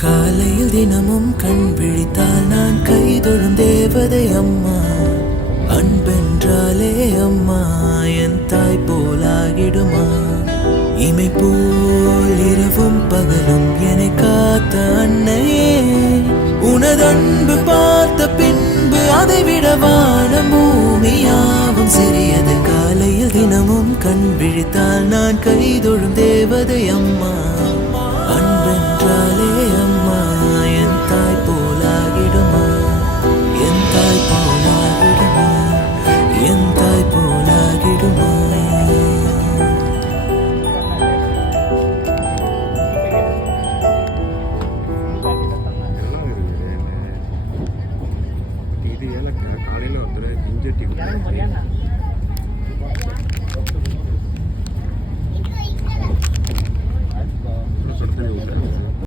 காலையில் தினமும் கண் விழித்தால் நான் கைதொழும் தேவதை அம்மா. அன்பென்றாலே அம்மா என் தாய் போலாகிடுமா. இமை போல் இரவும் பகலும் என்னை காத்த அன்னையே, உனதன்பு பார்த்த பின்பு அதை விட வானம் பூமியாவும் சிறியது. காலையில் தினமும் கண் விழித்தால் நான் கைதொழும் தேவதை அம்மா.